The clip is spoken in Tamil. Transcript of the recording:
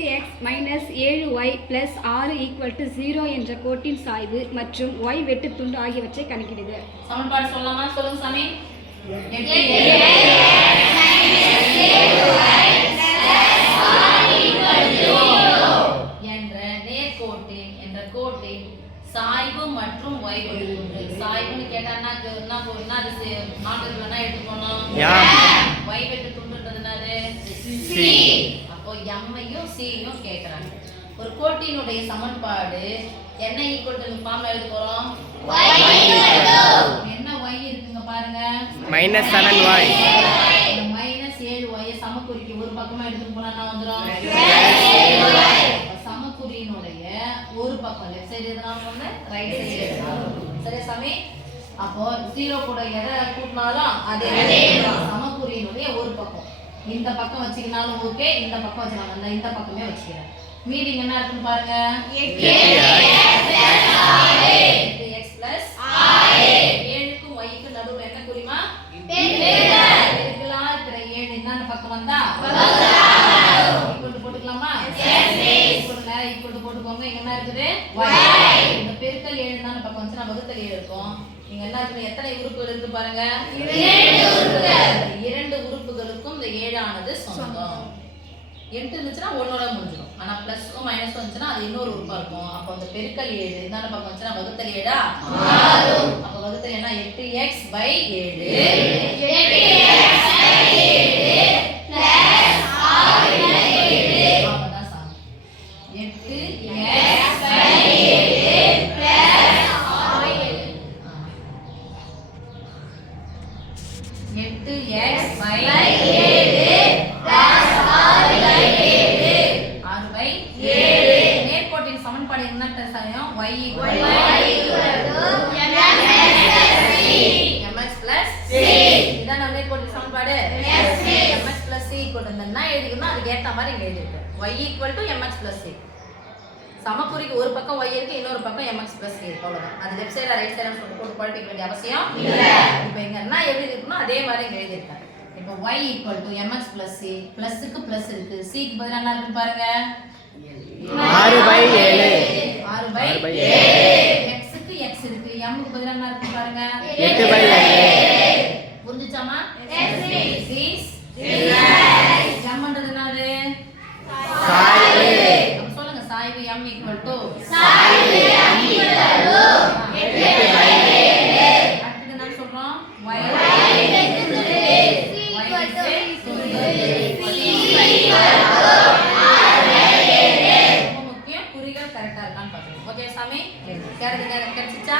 8x மைனஸ் 7y பிளஸ் 6 = 0 என்ற கோட்டின் சாய்வு மற்றும் y வெட்டு துண்டு ஆகியவற்றை கணக்கிடுக. சமன்பாடு சொல்லலாமா? சொல்லுங்க சாமி. என்ற நேர்கோட்டின் கோட்டின் சாய்வு மற்றும் y வெட்டு துண்டு. சாய்வுன்னு கேட்டா என்ன எடுத்துக்கணும்? y வெட்டு துண்டுன்றது என்னது? அப்போ m-ஐயும் c-யும் கேக்குறாங்க. ஒரு கோட்டினுடைய சமன்பாடு என்ன ஈக்குவல் ஃபார்ம்ல எழுத போறோம்? என்ன y இருக்குங்க பாருங்க. -7y. -7y சமக்குறிக்கு ஒரு பக்கமா எடுத்து போனா என்ன வந்துரும்? சமக்குறியினுடைய ஒரு பக்கம் லெஃப்ட் சைடு எதுனாலும் ஒண்ணு ரைட் சைடு எதுனாலும். சரியா சாமி? அப்போ 0 கூட எதை கூட்டினாலும் அதே சமக்குறியினுடைய ஒரு பக்கம். இந்த பக்கம் வச்சிக்கினாலும் ஓகே, இந்த பக்கம் வச்சினாலும் இந்த பக்கமே வச்சுக்கிறேன். மீதி என்ன இருக்குன்னு பாருங்க. 8x + 7க்கும் yக்கும் நடுவுல என்ன குறிமா? பெருக்கலா இருக்கிற 7 இந்த பக்கம் வந்தா ஈக்குவல் போட்டுக்கலாமா? ஈக்குவல் போட்டுக்கோங்க. இங்க என்ன இருக்குது? y. இந்த பெருக்கல் 7 இந்த பக்கம் வந்துச்சுனா வகுத்தல் 7 இருக்கும். இங்க என்ன இருக்கு? எத்தனை உறுப்புகள் இருக்கு பாருங்க? 2 உறுப்புகள். 2 உறுப்புகளுக்கும் இந்த 7 ஆனது சொந்தம். 8 இருந்துச்சுனா ஒண்ணோட முடிஞ்சிடும். ஆனா பிளஸ்ஸும் மைனஸும் வந்துச்சுனா அது இன்னொரு உறுப்பா இருக்கும். அப்ப அந்த பெருக்கல் 7 இந்த பக்கம் வந்துச்சுனா வகுத்தல் 7 மாறும். அப்ப வகுத்தல் என்ன? 8x / 7 8x / 7 + 6 / 7 அப்பதான் சாமி. 8x / 7 + 6 8x / 7 சமன்பாடு என்ன சாயம்? y mx + c. இதான் நம்ம நேர்கோட்டின் சமன்பாடு. mx + c என்ன எழுதிக்கணும்? அதுக்கு ஏத்த மாதிரி இங்க எழுதிருக்கேன். y mx + c. சமக்குறிக்கு ஒரு பக்கம் y இருக்கு, இன்னொரு பக்கம் mx + c இருக்கு. அவ்வளவுதான். அது லெஃப்ட் சைடு ரைட் சைடு சொல்லிட்டு போட்டு குழப்பிக்க வேண்டிய அவசியம் இல்ல. இப்போ இங்க என்ன எழுதிருக்கணும் அதே மாதிரி இங்க எழுதிருக்கேன். இப்போ y mx + c. பிளஸ்க்கு பிளஸ் இருக்கு, c க்கு பதிலா என்ன இருக்குன்னு பாருங்க. 6/7. 6/7. x க்கு x இருக்கு, m க்கு பதிலா என்ன இருக்கு பாருங்க. 8/7. புரிஞ்சுச்சாமா? This m ன்றது என்னது? சாய்வு. அப்ப சொல்லுங்க. சாய்வு m = சாய்வு m = 8/7. அடுத்து என்ன சொல்றோம்? y முக்கியம். குறிகள் கரெக்டா இருக்கான்னு பாக்கணும். ஓகே சாமி? கிடைச்சிச்சா?